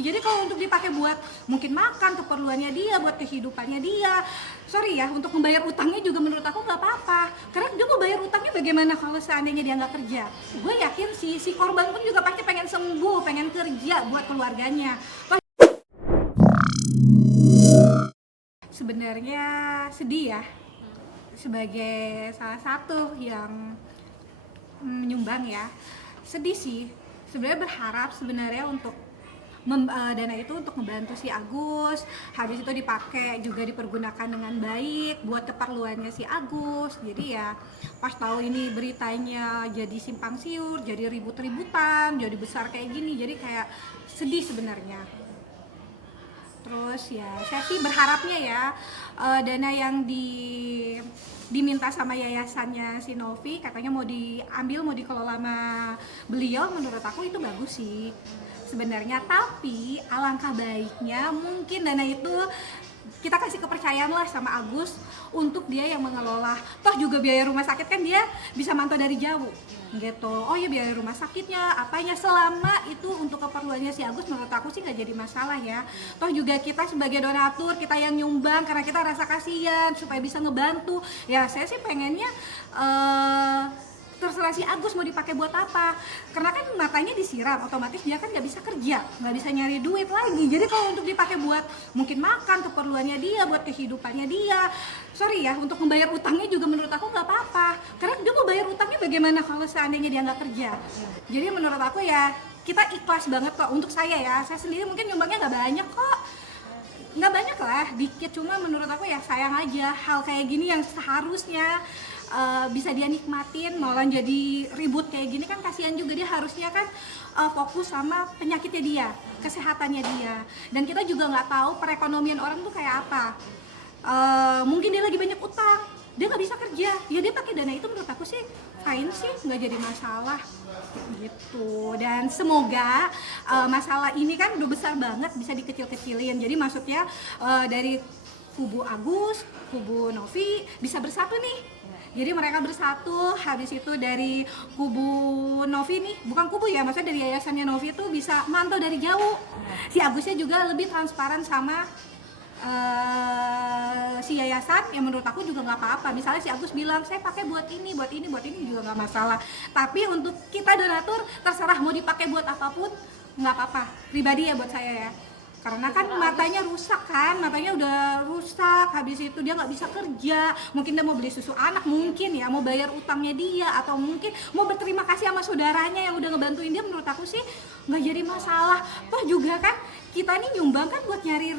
Jadi kalau untuk dipakai buat mungkin makan, keperluannya dia, buat kehidupannya dia, sorry ya, untuk membayar utangnya juga menurut aku nggak apa-apa. Karena dia mau bayar utangnya bagaimana kalau seandainya dia nggak kerja? Gue yakin si korban pun juga pasti pengen sembuh, pengen kerja buat keluarganya. Sebenarnya sedih ya, sebagai salah satu yang menyumbang ya. Sedih sih, sebenarnya berharap sebenarnya untuk dana itu untuk membantu si Agus, habis itu dipakai juga dipergunakan dengan baik buat keperluannya si Agus. Jadi ya pas tahu ini beritanya jadi simpang siur, jadi ribut-ributan, jadi besar kayak gini, jadi kayak sedih sebenarnya. Terus ya saya sih berharapnya ya dana yang diminta sama yayasannya si Novi katanya mau diambil, mau dikelola sama beliau, menurut aku itu bagus sih sebenarnya, tapi alangkah baiknya mungkin dana itu kita kasih kepercayaan lah sama Agus untuk dia yang mengelola. Toh juga biaya rumah sakit kan dia bisa mantau dari jauh gitu. Oh ya, biaya rumah sakitnya apanya selama itu untuk keperluannya si Agus, menurut aku sih nggak jadi masalah ya. Toh juga kita sebagai donatur, kita yang nyumbang karena kita rasa kasihan supaya bisa ngebantu. Ya saya sih pengennya terserah si Agus mau dipakai buat apa, karena kan matanya disiram, otomatis dia kan nggak bisa kerja, nggak bisa nyari duit lagi. Jadi kalau untuk dipakai buat mungkin makan, keperluannya dia, buat kehidupannya dia, sorry ya, untuk membayar utangnya juga menurut aku nggak apa-apa, karena dia mau bayar utangnya bagaimana kalau seandainya dia nggak kerja. Jadi menurut aku ya kita ikhlas banget kok. Untuk saya ya, saya sendiri mungkin nyumbangnya nggak banyak kok, nggak banyak lah, dikit, cuma menurut aku ya sayang aja hal kayak gini yang seharusnya bisa dia nikmatin malah jadi ribut kayak gini kan kasihan juga. Dia harusnya kan fokus sama penyakitnya dia, kesehatannya dia, dan kita juga nggak tahu perekonomian orang tuh kayak apa. Mungkin dia lagi banyak utang, dia nggak bisa kerja, ya dia pakai dana itu, menurut aku sih fine sih, nggak jadi masalah gitu. Dan semoga masalah ini kan udah besar banget, bisa dikecil-kecilin. Jadi maksudnya dari kubu Agus, kubu Novi bisa bersatu nih. Jadi mereka bersatu, habis itu dari kubu Novi nih, bukan kubu ya, maksudnya dari yayasannya Novi itu bisa mantau dari jauh. Si Agusnya juga lebih transparan sama si yayasan, yang menurut aku juga nggak apa-apa. Misalnya si Agus bilang saya pakai buat ini, buat ini, buat ini, juga nggak masalah. Tapi untuk kita donatur terserah mau dipakai buat apapun, nggak apa-apa. Pribadi ya buat saya ya. Karena kan matanya rusak kan, matanya udah rusak, habis itu dia nggak bisa kerja, mungkin dia mau beli susu anak, mungkin ya mau bayar utangnya dia, atau mungkin mau berterima kasih sama saudaranya yang udah ngebantuin dia, menurut aku sih nggak jadi masalah. Toh juga kan kita nih nyumbang kan buat nyari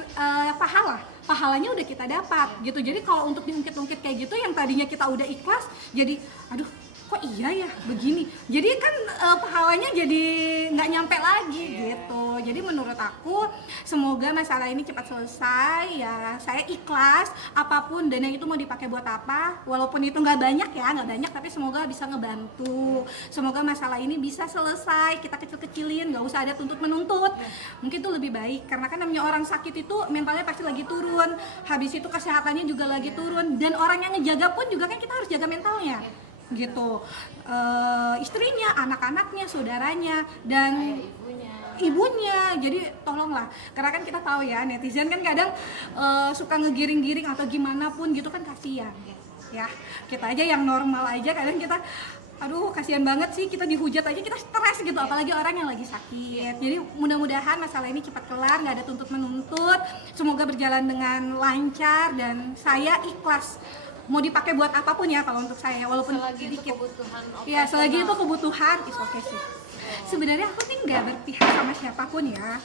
pahalanya udah kita dapat gitu. Jadi kalau untuk diungkit-ungkit kayak gitu yang tadinya kita udah ikhlas, jadi aduh kok iya ya begini, jadi kan pahalanya jadi nggak nyampe lagi gitu. Jadi menurut aku semoga masalah ini cepat selesai ya. Saya ikhlas apapun dana itu mau dipakai buat apa, walaupun itu nggak banyak ya, nggak banyak, tapi semoga bisa ngebantu. Semoga masalah ini bisa selesai, kita kecil-kecilin, nggak usah ada tuntut menuntut, mungkin itu lebih baik. Karena kan namanya orang sakit itu mentalnya pasti lagi turun, habis itu kesehatannya juga lagi turun, dan orang yang ngejaga pun juga kan kita harus jaga mentalnya gitu. Istrinya, anak-anaknya, saudaranya, dan ibunya. Jadi tolonglah, karena kan kita tahu ya netizen kan kadang suka ngegiring-giring atau gimana pun gitu kan, kasihan ya. Kita aja yang normal aja kadang kita aduh kasihan banget sih, kita dihujat aja kita stres gitu, apalagi orang yang lagi sakit. Jadi mudah-mudahan masalah ini cepat kelar, nggak ada tuntut menuntut, semoga berjalan dengan lancar, dan saya ikhlas mau dipakai buat apapun ya kalau untuk saya, walaupun selagi sedikit. itu kebutuhan Ya selagi itu kebutuhan, is okay sih. Sebenarnya aku nih nggak berpihak sama siapapun ya,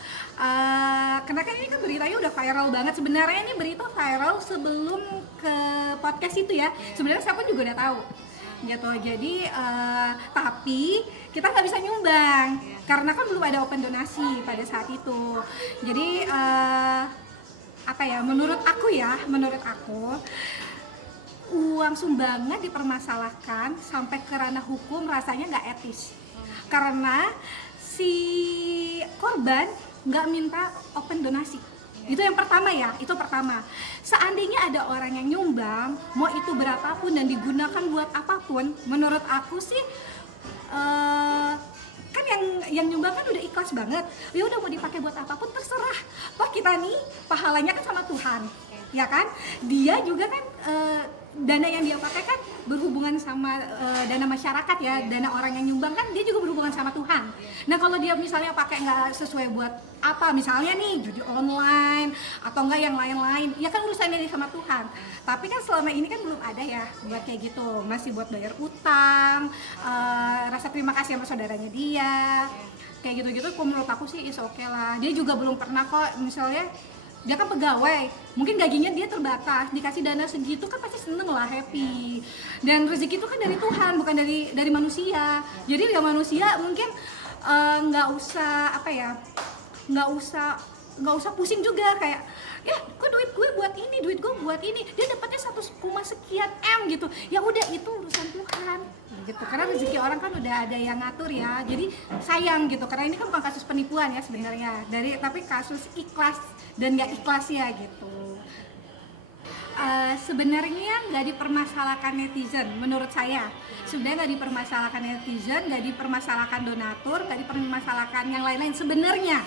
karena kan ini kan beritanya udah viral banget. Sebenarnya ini berita viral sebelum ke podcast itu ya, sebenarnya saya pun juga udah tahu gitu. Jadi tapi kita nggak bisa nyumbang karena kan belum ada open donasi pada saat itu. Jadi apa ya, menurut aku uang sumbangan dipermasalahkan sampai ke ranah hukum rasanya nggak etis, karena si korban nggak minta open donasi. Itu yang pertama ya, itu pertama. Seandainya ada orang yang nyumbang, mau itu berapapun dan digunakan buat apapun, menurut aku sih kan yang nyumbang kan udah ikhlas banget, ya udah mau dipakai buat apapun terserah. kita nih pahalanya kan sama Tuhan, ya kan? Dia juga kan dana yang dia pakai kan berhubungan sama dana masyarakat ya, dana orang yang nyumbang kan dia juga berhubungan sama Tuhan. Nah kalau dia misalnya pakai nggak sesuai buat apa, misalnya nih judi online atau enggak yang lain-lain, ya kan urusannya dia sama Tuhan. Tapi kan selama ini kan belum ada ya buat kayak gitu, masih buat bayar utang, rasa terima kasih sama saudaranya dia, kayak gitu-gitu. Menurut aku sih is okay lah. Dia juga belum pernah kok, misalnya dia kan pegawai, mungkin gajinya dia terbatas, dikasih dana segitu kan pasti seneng lah, happy. Dan rezeki itu kan dari Tuhan, bukan dari manusia. Jadi ya manusia mungkin nggak usah apa ya, nggak usah pusing juga kayak ya kok duit gue buat ini, duit gue buat ini, dia dapatnya 1, sekian M gitu. Ya udah itu urusan Tuhan gitu, karena rezeki orang kan udah ada yang ngatur ya. Jadi sayang gitu, karena ini kan bukan kasus penipuan ya sebenarnya, tapi kasus ikhlas dan nggak ikhlas ya gitu. Sebenarnya nggak dipermasalahkan netizen, menurut saya sebenarnya nggak dipermasalahkan netizen, nggak dipermasalahkan donatur, nggak dipermasalahkan yang lain-lain sebenarnya.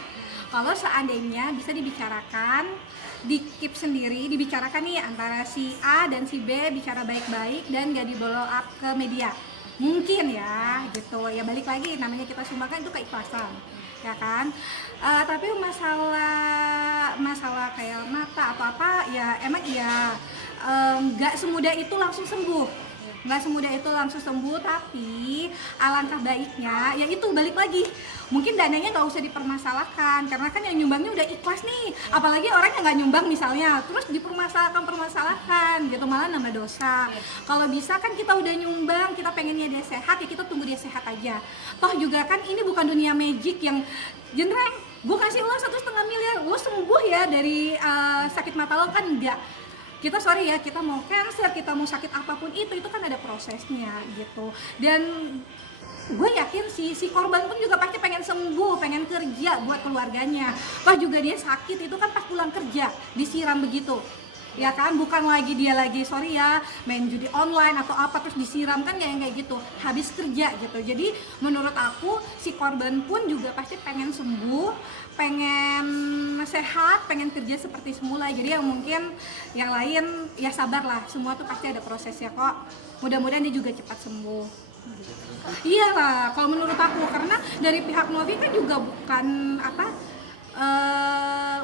Kalau seandainya bisa dibicarakan, di-keep sendiri, dibicarakan nih antara si A dan si B, bicara baik-baik dan nggak di-blow up ke media, mungkin ya gitu. Ya balik lagi, namanya kita sumbangkan itu keikhlasan, ya kan? Tapi masalah kayak mata apa ya emang iya nggak semudah itu langsung sembuh, tapi alangkah baiknya ya itu balik lagi, mungkin dananya nggak usah dipermasalahkan karena kan yang nyumbangnya udah ikhlas nih. Apalagi orang yang nggak nyumbang misalnya terus dipermasalahkan gitu, malah nambah dosa. Kalau bisa kan kita udah nyumbang, kita pengennya dia sehat ya kita tunggu dia sehat aja. Toh juga kan ini bukan dunia magic yang jenreng, gue kasih lo 1,5 miliar lo sembuh ya dari sakit mata lo, kan enggak. Kita sorry ya, kita mau cancer, kita mau sakit apapun itu kan ada prosesnya gitu. Dan gue yakin si korban pun juga pasti pengen sembuh, pengen kerja buat keluarganya. Toh juga dia sakit itu kan pas pulang kerja disiram begitu, ya kan? Bukan lagi dia sorry ya main judi online atau apa terus disiram, kan kayak gitu, habis kerja gitu. Jadi menurut aku si korban pun juga pasti pengen sembuh, pengen sehat, pengen kerja seperti semula. Jadi yang mungkin yang lain ya sabarlah, semua tuh pasti ada prosesnya kok. Mudah-mudahan dia juga cepat sembuh. Iyalah kalau menurut aku, karena dari pihak Novi kan juga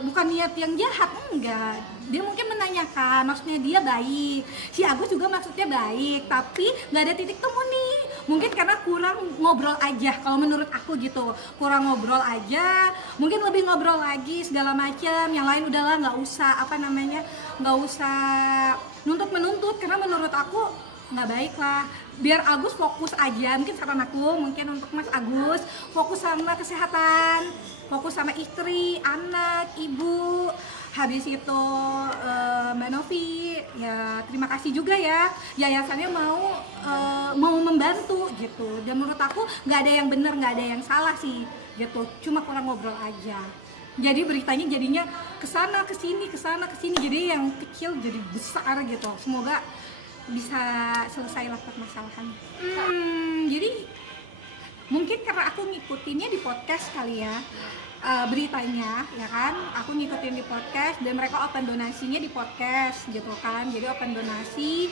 bukan niat yang jahat, enggak. Dia mungkin menanyakan, maksudnya dia baik. Si Agus juga maksudnya baik, tapi nggak ada titik temu nih. Mungkin karena kurang ngobrol aja, kalau menurut aku gitu. Kurang ngobrol aja, mungkin lebih ngobrol lagi segala macam. Yang lain udahlah, nggak usah nuntut, karena menurut aku nggak baik lah. Biar Agus fokus aja, mungkin saran aku, mungkin untuk Mas Agus, fokus sama kesehatan, fokus sama istri, anak, ibu. Habis itu Mbak Novi, ya terima kasih juga ya, yayasannya mau membantu gitu. Dan menurut aku nggak ada yang benar, nggak ada yang salah sih gitu, cuma kurang ngobrol aja. Jadi beritanya jadinya kesana kesini, jadi yang kecil jadi besar gitu. Semoga bisa selesai lah permasalahan. Jadi mungkin karena aku ngikutinnya di podcast kali ya, beritanya ya kan, aku ngikutin di podcast dan mereka open donasinya di podcast gitu kan. Jadi open donasi,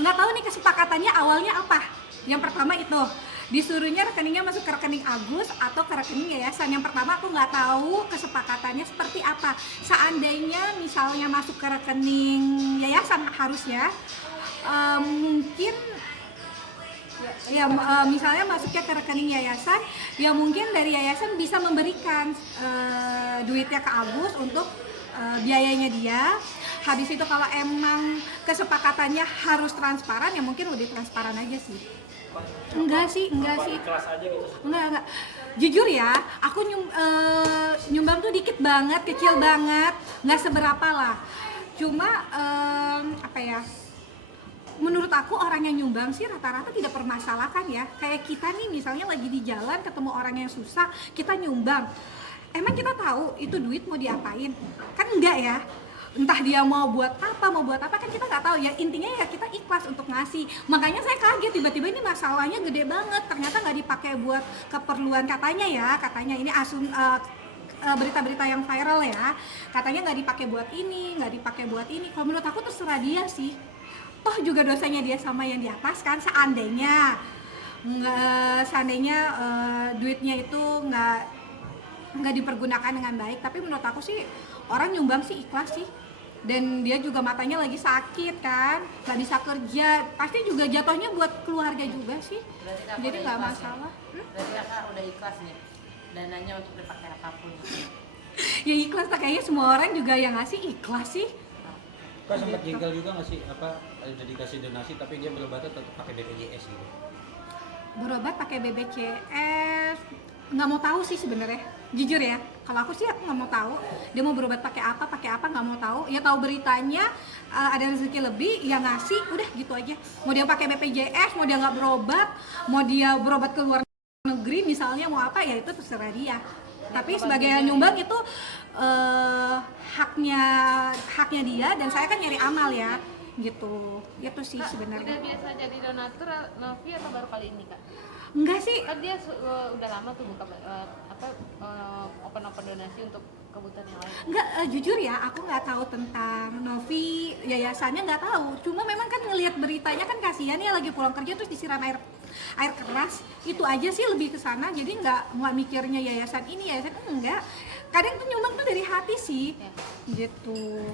nggak tahu nih kesepakatannya awalnya apa. Yang pertama itu disuruhnya rekeningnya masuk ke rekening Agus atau ke rekening yayasan. Yang pertama aku nggak tahu kesepakatannya seperti apa. Seandainya misalnya masuk ke rekening yayasan harusnya mungkin ya misalnya masuknya ke rekening yayasan, ya mungkin dari yayasan bisa memberikan duitnya ke Agus untuk biayanya dia. Habis itu kalau emang kesepakatannya harus transparan, ya mungkin lebih transparan aja sih. Enggak sih. Enggak. Jujur ya, aku nyumbang tuh dikit banget, kecil banget, nggak seberapa lah. Cuma menurut aku orang yang nyumbang sih rata-rata tidak permasalahkan ya. Kayak kita nih misalnya lagi di jalan ketemu orang yang susah, kita nyumbang. Emang kita tahu itu duit mau diapain? Kan enggak ya. Entah dia mau buat apa kan kita nggak tahu ya. Intinya ya kita ikhlas untuk ngasih. Makanya saya kaget tiba-tiba ini masalahnya gede banget. Ternyata nggak dipakai buat keperluan katanya ini berita-berita yang viral ya, katanya nggak dipakai buat ini, nggak dipakai buat ini. Kalau menurut aku terserah dia sih, toh juga dosanya dia sama yang di atas kan. Seandainya duitnya itu nggak dipergunakan dengan baik. Tapi menurut aku sih orang nyumbang sih ikhlas sih, dan dia juga matanya lagi sakit kan, nggak bisa kerja, pasti juga jatuhnya buat keluarga juga sih. Jadi nggak masalah. Berarti kakak udah ikhlas nih dananya untuk dipakai apapun. Ya ikhlas lah, kayaknya semua orang juga yang ngasih ikhlas sih. Kak sempat jengkel juga nggak sih, udah dikasih donasi tapi dia berobatnya tetap pakai BPJS gitu? Berobat pakai BPJS nggak mau tahu sih sebenarnya, jujur ya. Kalau aku sih aku nggak mau tahu dia mau berobat pakai apa nggak mau tahu. Ya tahu beritanya ada rezeki lebih ya ngasih, udah gitu aja. Mau dia pakai BPJS, mau dia nggak berobat, mau dia berobat ke luar negeri misalnya, mau apa ya itu terserah dia. Tapi sebagai yang nyumbang itu haknya dia, dan saya kan nyari amal ya gitu. Itu sih sebenarnya. Udah biasa jadi donatur Novi atau baru kali ini kak? Enggak sih, Kan dia udah lama tuh buka open donasi untuk kebutuhan yang lain. enggak, jujur ya aku nggak tahu tentang Novi yayasannya, nggak tahu. Cuma memang kan ngelihat beritanya kan kasihan ya, lagi pulang kerja terus disiram air keras, itu aja sih lebih ke sana. Jadi nggak mikirnya yayasan ini yayasan enggak. Kadang tuh nyumbang tuh dari hati sih, Ya. gitu.